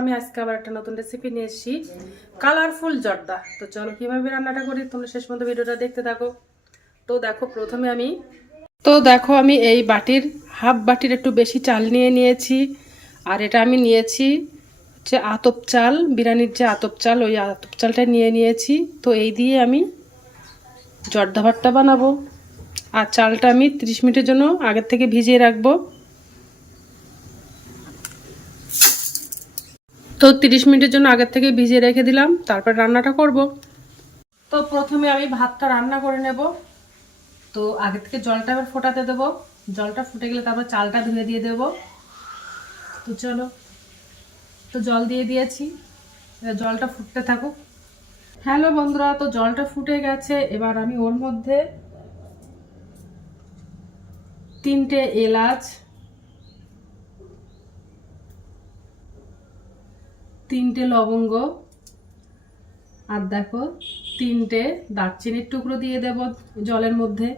আমি আজকে আবার একটা নতুন রেসিপি নিয়ে এসেছি, কালারফুল জর্দা। তো চলো কিভাবে রান্নাটা করি, তোমরা শেষ পর্যন্ত ভিডিওটা দেখতে থাকো। তো দেখো আমি এই বাটির হাফ বাটির একটু বেশি চাল নিয়ে নিয়েছি। আর এটা আমি নিয়েছি হচ্ছে আতপ চাল, বিরিয়ানির যে আতপ চাল, ওই আতপ চালটা নিয়ে নিয়েছি। তো এই দিয়ে আমি জর্দা ভাতটা বানাবো। আর চালটা আমি 30 মিনিটের জন্য আগের থেকে ভিজিয়ে রাখবো। তো 30 মিনিটের জন্য আগের থেকে ভিজিয়ে রেখে দিলাম, তারপর রান্নাটা করব। তো প্রথমে আমি ভাতটা রান্না করে নেব। তো আগে থেকে জলটা এবার ফোটাতে দেবো। জলটা ফুটে গেলে তারপর চালটা ধুয়ে দিয়ে দেবো। তো চলো, তো জল দিয়ে দিয়েছি, জলটা ফুটতে থাকুক। হ্যালো বন্ধুরা, তো জলটা ফুটে গেছে। এবার আমি ওর মধ্যে 3টে এলাচ, 3টে লবঙ্গ, আর দেখো 3টে দারচিনির টুকরো দিয়ে দেব জলের মধ্যে।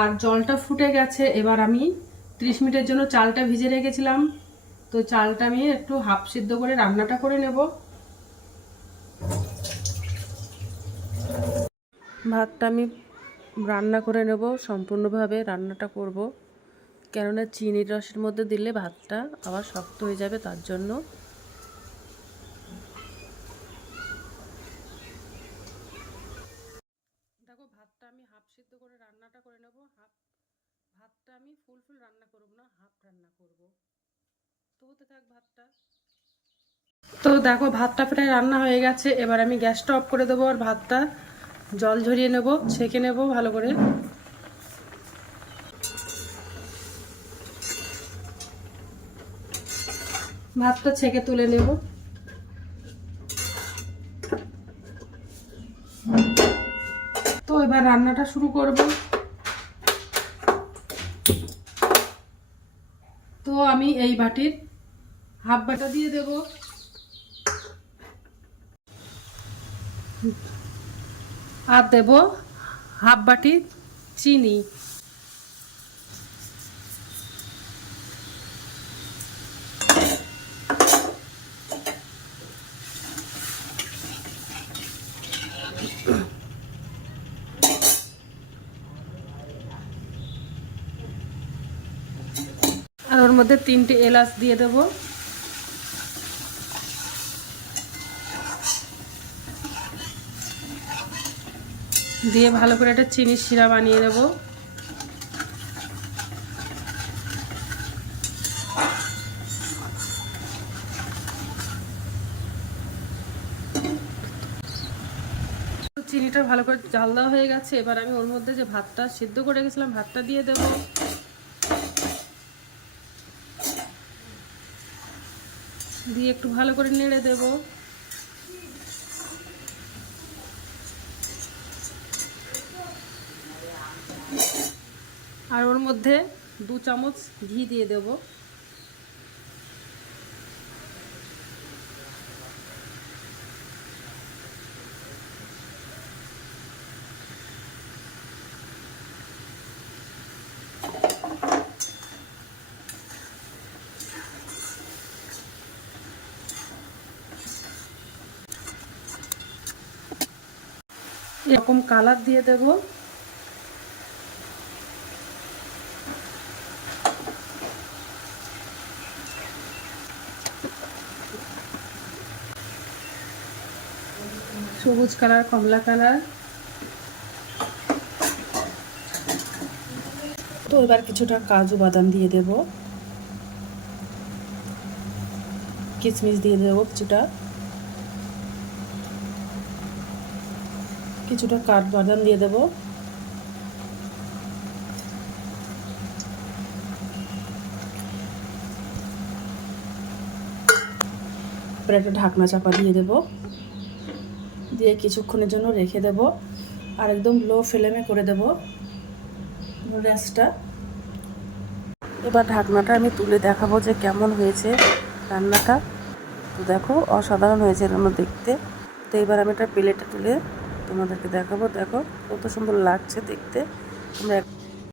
আর জলটা ফুটে গেছে। এবার আমি 30 মিনিটের জন্য চালটা ভিজে রেখেছিলাম, তো চালটা আমি একটু হাফ সিদ্ধ করে রান্নাটা করে নেব। ভাতটা আমি রান্না করে নেব, সম্পূর্ণভাবে রান্নাটা করব, কেননা চিনির রসের মধ্যে দিলে ভাতটা আবার শক্ত হয়ে যাবে, তার জন্য। দেখো ভাতটা আমি হাফ সিদ্ধ করে রান্নাটা করে নেব। ভাতটা আমি ফুল রান্না করব না, হাফ রান্না করব। তো হতে থাক ভাতটা। তো দেখো ভাতটা প্রায় রান্না হয়ে গেছে। এবার আমি গ্যাসটা অফ করে দেবো, আর ভাতটা জল ঝরিয়ে নেব, ছেঁকে নেব ভালো করে। ভাতটা ছেঁকে তুলে নেব। তো এবার রান্নাটা শুরু করব। তো আমি এই বাটির হাফ বাটা দিয়ে দেব, আর দেব হাফ বাটি চিনি। আর ওর মধ্যে 3টে এলাচ দিয়ে দেব। দিয়ে ভালো করে একটা চিনির শিরা বানিয়ে নেব। চিনিটা ভালো করে জাল দেওয়া হয়ে গেছে। এবার আমি ওর মধ্যে যে ভাতটা সিদ্ধ করে গেছিলাম, ভাতটা দিয়ে দেব। দিয়ে একটু ভালো করে নেড়ে দেব। আর ওর মধ্যে 2 চামচ ঘি দিয়ে দেব। এরকম কালার দিয়ে দেব। সবুজ কালার, কমলা কালার। তো এবার কিছুটা কাজু বাদাম দিয়ে দেব, কিশমিশ দিয়ে দেব, কিছুটা কাঠবাদাম দিয়ে দেব। এবার একটা ঢাকনা চাপা দিয়ে দেব, দিয়ে কিছুক্ষণের জন্য রেখে দেব। আর একদম লো ফ্লেমে করে দেব গ্যাসটা। এবার ঢাকনাটা আমি তুলে দেখাবো যে কেমন হয়েছে রান্নাটা। তো দেখো অসাধারণ হয়েছে রান্না দেখতে। তো এবার আমি একটা প্লেটে তুলে তোমাদেরকে দেখাবো। দেখো কত সুন্দর লাগছে দেখতে। তোমরা